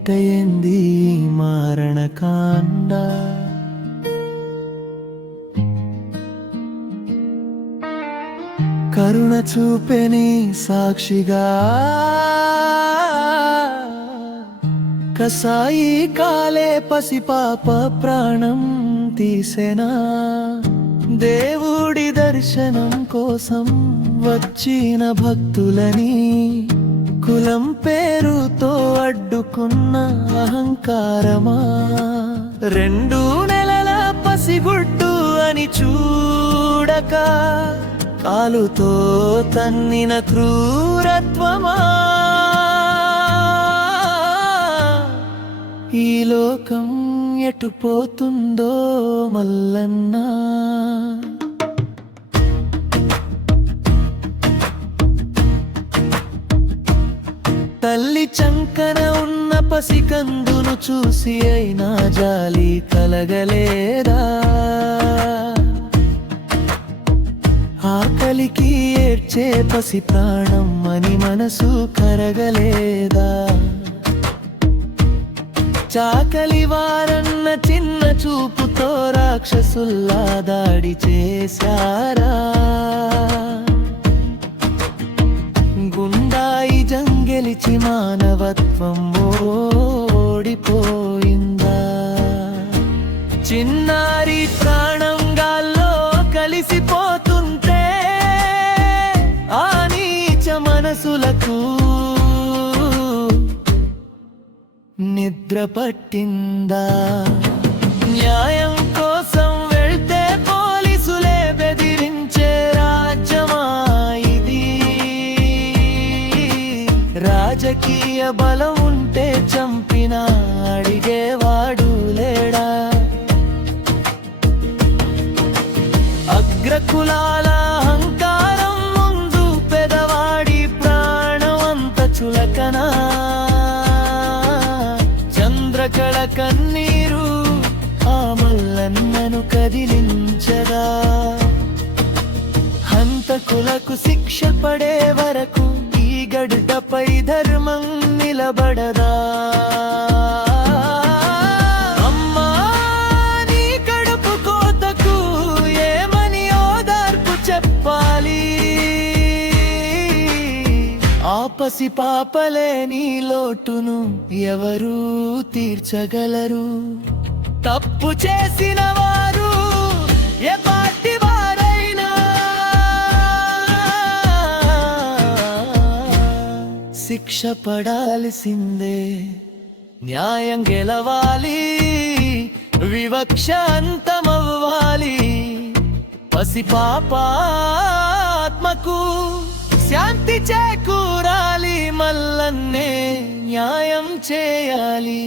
బయటయింది మారణకాండ. కరుణ చూపెని సాక్షిగా కసాయి కాలే పసిపాప ప్రాణం తీసెనా. దేవుడి దర్శనం కోసం వచ్చిన భక్తులని కులం పేరుతో అడ్డుకున్న అహంకారమా. 2 నెలల పసిగుడ్డు అని చూడక కాలుతో తన్నిన క్రూరత్వమా. ఈ లోకం ఎటుపోతుందో మల్లన్నా. తల్లి చంకన ఉన్న పసికందును చూసి అయినా జాలి కలగలేదా. ఆకలికి ఏడ్చే పసి ప్రాణం అని మనసు కరగలేదా. చాకలి వారన్న చిన్న చూపుతో రాక్షసుల్లా దాడి చేశారా. గుండాయి జంగెలిచి మానవత్వం ఓడిపోయిందా. చిన్నారి ప్రాణం గాల్లో కలిసిపోతుంటే ఆ నీచ మనసులకు నిద్ర పట్టిందా. న్యాయం కోసం వెళ్తే పోలీసులే బెదిరించే రాజ్యమా ఇది. రాజకీయ బలం ఉంటే చంపినా అడిగేవాడు లేడా. అగ్రకులాల అహంకారం ముందు పెదవాడి ప్రాణం అంత చులకనా. చంద్రకళ కన్నీరు ఆ మల్లన్నను కదిలించదా. హంతకులకు శిక్ష పడే వరకు ఈ గడ్డపై ధర్మం నిలబడదా. అమ్మా నీ కడుపు కోతకు ఏమని ఓదార్పు చెప్పాలి. ఆ పసి పాపలే నీ లోటును ఎవరూ తీర్చగలరు. తప్పు చేసిన వారు ఏ పార్టీ వారైనా శిక్ష పడాల్సిందే. న్యాయం గెలవాలి, వివక్ష అంతమవ్వాలి. పసిపాప ఆత్మకు శాంతి చేకూరాలి. మల్లన్నే న్యాయం చేయాలి.